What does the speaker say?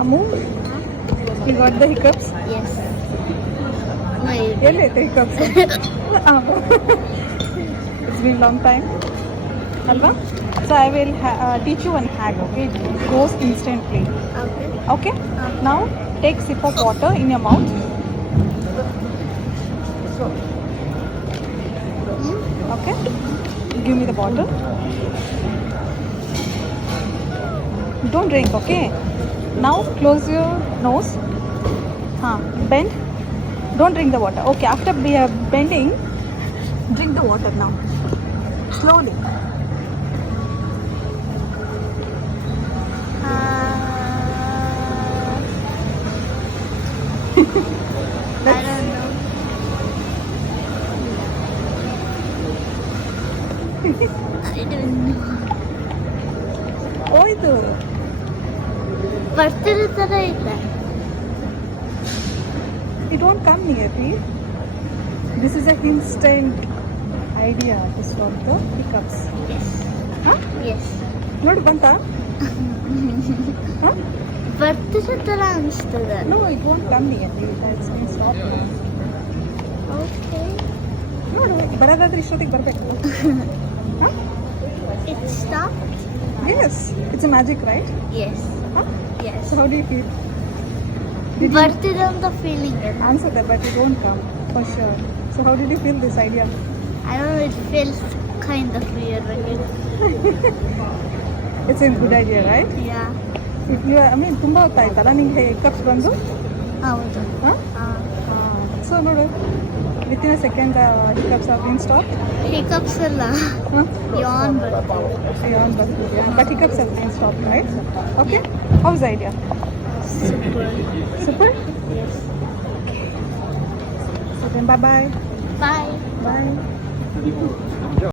Amu, you got the hiccups? Yes. No, Really, the hiccups. It's been a long time. Alva? So I will teach you one hack, okay? It goes instantly. Okay. Okay? Now take sip of water in your mouth. Okay? Give me the bottle. Don't drink, okay? Now close your nose. Bend. Don't drink the water. Okay, after bending, drink the water now. Slowly. I don't know. I don't know. ಹೋಯ್ತು. ಬರ್ತಿರೋ ಥರ ಇದೆ. It won't come near me. This is an instant idea to solve the hiccups. Yes. Huh? Yes. ನೋಡಿ ಬಂತಾ? Huh? ಬರ್ತಿರೋ ಥರ ಅನಿಸ್ತದೆ. No, it won't come near me. It's been stopped now. Okay. ನೋಡು, ಬರೋದಾದ್ರೆ ಇಷ್ಟೊತ್ತಿಗೆ ಬರಬೇಕು. Huh? It stopped? Yes. It's a magic, right? Yes. Huh? Yes. So how do you feel? Did you ಬರ್ತಿರೋ ಅಂತ ಫೀಲಿಂಗ್ ಇದೆ. answer that, but it won't come for sure. So how did you feel this idea? I don't know, it feels kind of weird again. It's a good idea, right? Yeah. If you, I mean, ತುಂಬ ಹೊತ್ತಾಯ್ತಲ್ಲ ನಿಂಗೆ hiccups ಬಂದು? ಹೌದು. Huh? So ನೋಡು, within a second hiccups have been stopped. Hiccups ಅಲ್ಲ, Huh? ಯಾನ್ ಬರ್ತದೆ. Beyond the food, yeah. But hiccups have been stopped, right? Okay. How's the idea? Super. Super? Yes. So then bye-bye. Bye. Bye.